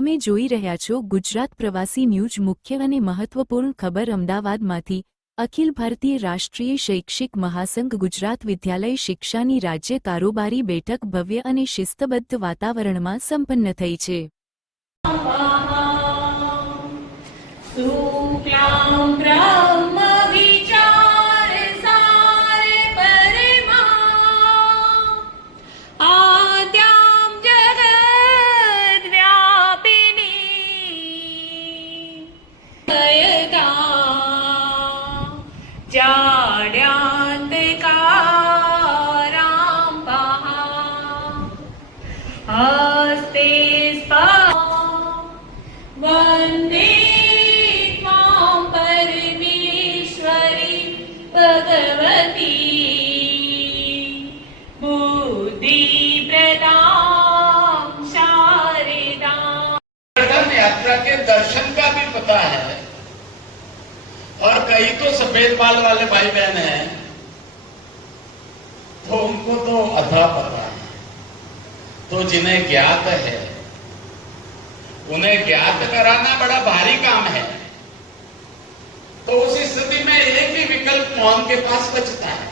તમે જોઈ રહ્યા છો ગુજરાત પ્રવાસી ન્યૂઝ મુખ્ય અને મહત્વપૂર્ણ ખબર અમદાવાદમાંથી અખિલ ભારતીય રાષ્ટ્રીય શૈક્ષિક મહાસંઘ ગુજરાત વિદ્યાલય શિક્ષાની રાજ્ય કારોબારી બેઠક ભવ્ય અને શિસ્તબદ્ધ વાતાવરણમાં સંપન્ન થઈ છે। वंदे त्वां परमेश्वरी भगवती बुद्धिप्रदां शारदां। यात्रा के दर्शन का भी पता है और कई तो सफेद बाल वाले भाई बहन हैं तो उनको तो अथा पता है। तो जिन्हें ज्ञात है उन्हें ज्ञात कराना बड़ा भारी काम है। तो उस स्थिति में एक ही विकल्प मौन के पास बचता है।